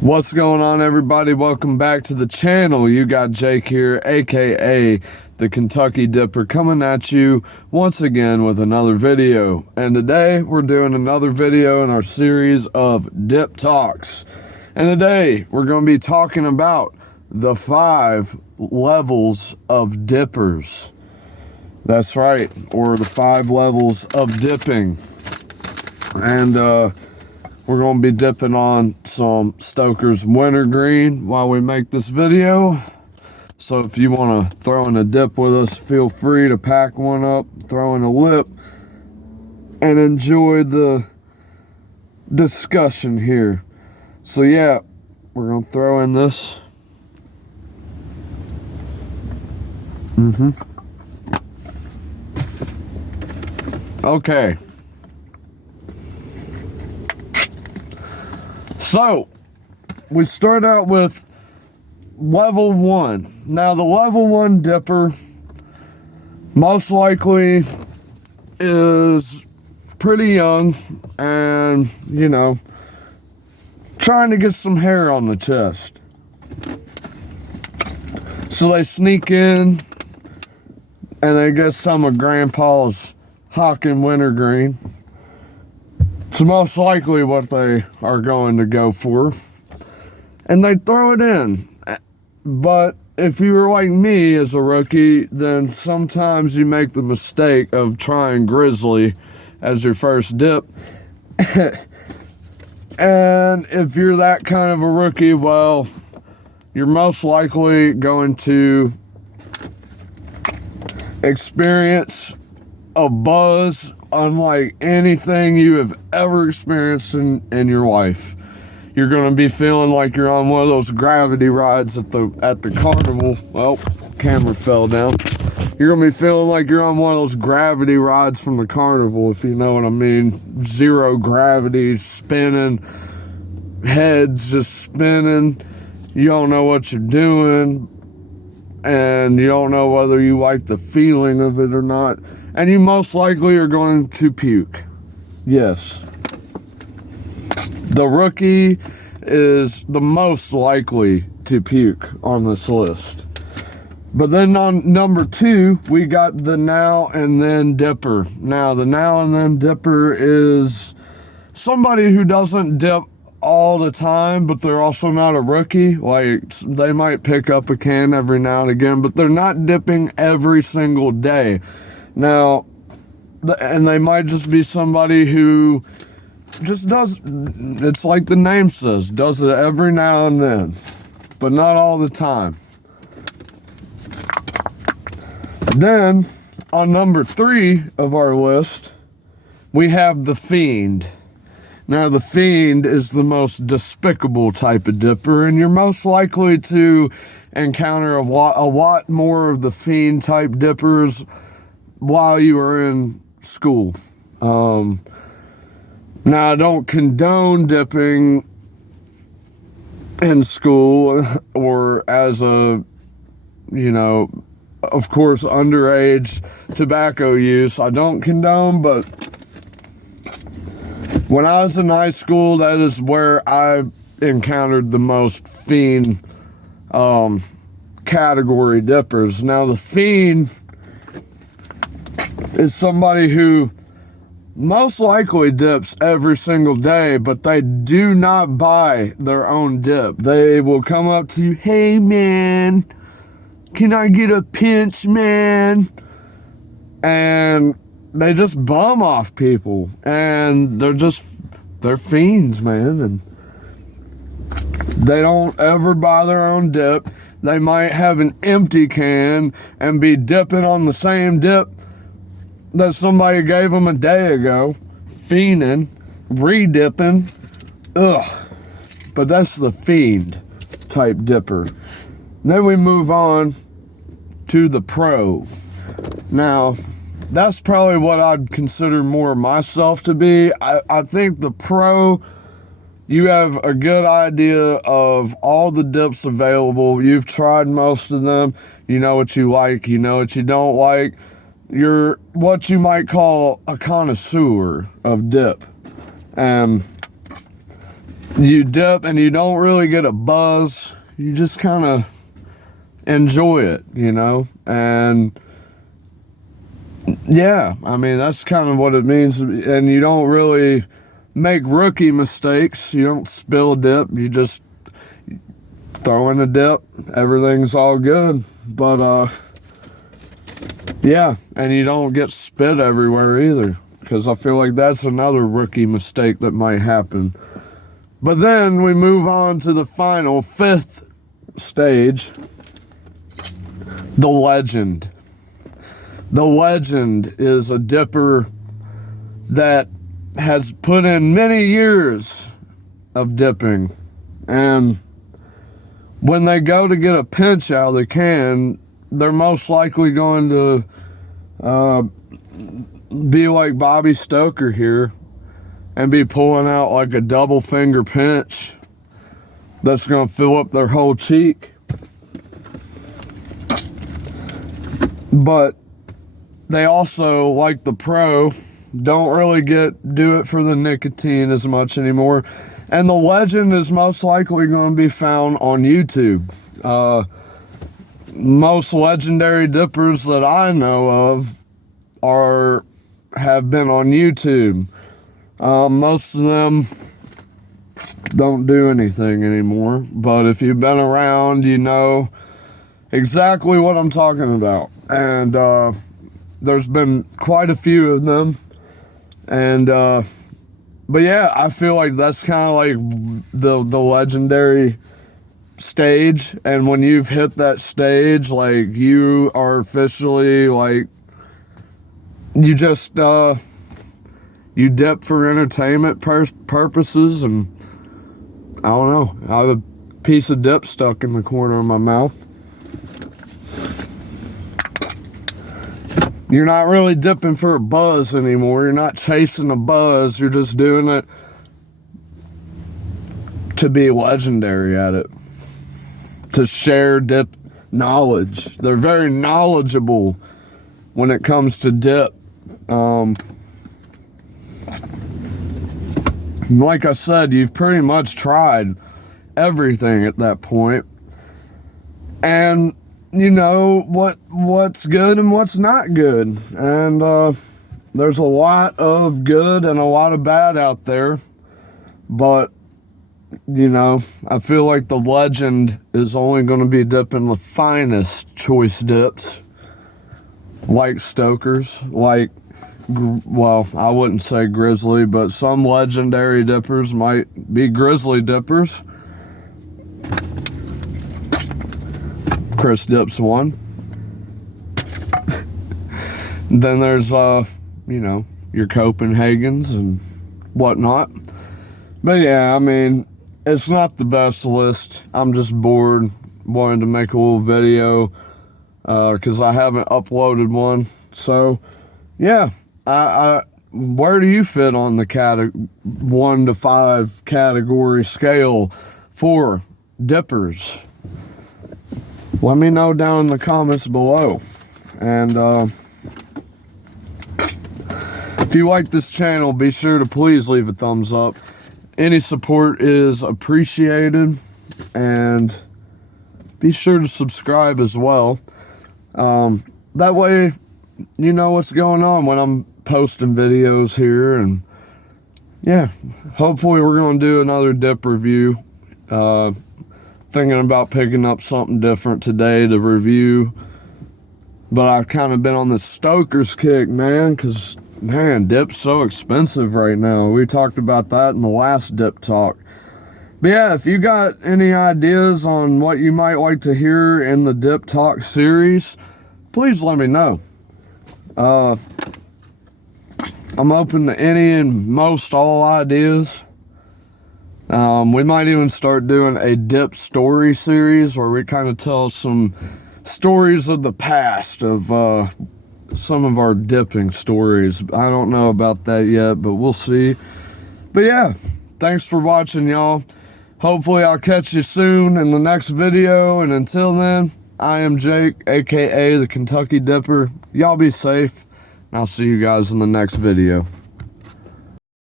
What's going on, everybody? Welcome back to the channel. You got Jake here, aka the Kentucky Dipper, coming at you once again with another video. And today we're doing another video in our series of dip talks. And today we're going to be talking about the 5 levels of dippers. That's right, or the 5 levels of dipping. And we're going to be dipping on some Stoker's Wintergreen while we make this video. So if you want to throw in a dip with us, feel free to pack one up, throw in a lip, and enjoy the discussion here. So yeah, we're going to throw in this. Okay. So, we start out with level 1. Now, the level 1 dipper most likely is pretty young and, trying to get some hair on the chest. So they sneak in and they get some of Grandpa's Hockin Wintergreen. It's most likely what they are going to go for. And they throw it in. But if you were like me as a rookie, then sometimes you make the mistake of trying Grizzly as your first dip. And if you're that kind of a rookie, well, you're most likely going to experience a buzz unlike anything you have ever experienced in your life. You're going to be feeling like you're on one of those gravity rides at the carnival. Well, camera fell down. You're going to be feeling like you're on one of those gravity rides from the carnival, if you know what I mean. Zero gravity, spinning, heads just spinning. You don't know what you're doing, and you don't know whether you like the feeling of it or not. And you most likely are going to puke. Yes. The rookie is the most likely to puke on this list. But then on number 2, we got the now and then dipper. Now, the now and then dipper is somebody who doesn't dip all the time, but they're also not a rookie. Like, they might pick up a can every now and again, but they're not dipping every single day. Now, and they might just be somebody who just does, it's like the name says, does it every now and then, but not all the time. Then, on number 3 of our list, we have the Fiend. Now, the Fiend is the most despicable type of dipper, and you're most likely to encounter a lot more of the Fiend type dippers while you are in school. Now, I don't condone dipping in school or as a, of course, underage tobacco use. I don't condone, but when I was in high school, that is where I encountered the most Fiend category dippers. Now, the Fiend is somebody who most likely dips every single day, but they do not buy their own dip. They will come up to you, hey man, can I get a pinch, man? And they just bum off people, and they're fiends, man, and they don't ever buy their own dip. They might have an empty can and be dipping on the same dip that somebody gave them a day ago, fiending, re-dipping. Ugh. But that's the Fiend type dipper. Then we move on to the Pro. Now, that's probably what I'd consider more myself to be. I think the Pro, you have a good idea of all the dips available. You've tried most of them. You know what you like, you know what you don't like. You're what you might call a connoisseur of dip. you dip and you don't really get a buzz. You just kind of enjoy it, you know? And yeah, I mean, that's kind of what it means. And you don't really make rookie mistakes. You don't spill a dip. You just throw in a dip. Everything's all good. But, yeah, and you don't get spit everywhere either, because I feel like that's another rookie mistake that might happen. But then we move on to the final, 5th stage, the legend. The legend is a dipper that has put in many years of dipping, and when they go to get a pinch out of the can, they're most likely going to be like Bobby Stoker here and be pulling out like a double finger pinch that's going to fill up their whole cheek. But they also, like the pro, don't really do it for the nicotine as much anymore. And the legend is most likely going to be found on YouTube. Most legendary dippers that I know of have been on YouTube. Most of them don't do anything anymore, but if you've been around, you know exactly what I'm talking about. And there's been quite a few of them, and but yeah, I feel like that's kind of like the legendary stage. And when you've hit that stage, like, you are officially, like, you just you dip for entertainment purposes. And I don't know, I have a piece of dip stuck in the corner of my mouth. You're not really dipping for a buzz anymore. You're not chasing a buzz. You're just doing it to be legendary at it, to share dip knowledge. They're very knowledgeable when it comes to dip. Like I said, you've pretty much tried everything at that point, and you know what's good and what's not good. And there's a lot of good and a lot of bad out there, but you know, I feel like the legend is only going to be dipping the finest choice dips, like Stoker's, like, well, I wouldn't say Grizzly, but some legendary dippers might be Grizzly dippers. Chris dips one. Then there's, you know, your Copenhagen's and whatnot. But yeah, I mean, it's not the best list. I'm just bored, wanted to make a little video, because I haven't uploaded one. So, yeah, where do you fit on the 1 to 5 category scale for dippers? Let me know down in the comments below. And if you like this channel, be sure to please leave a thumbs up. Any support is appreciated, and be sure to subscribe as well. That way you know what's going on when I'm posting videos here. And yeah, hopefully we're going to do another dip review. Thinking about picking up something different today to review, but I've kind of been on this Stoker's kick, man, because, man, dip's so expensive right now. We talked about that in the last dip talk. But yeah, if you got any ideas on what you might like to hear in the dip talk series, please let me know. I'm open to any and most all ideas. We might even start doing a dip story series where we kind of tell some stories of the past, of some of our dipping stories. I don't know about that yet, but we'll see. But yeah, thanks for watching, y'all. Hopefully I'll catch you soon in the next video. And until then, I am Jake, aka the Kentucky Dipper. Y'all be safe, and I'll see you guys in the next video.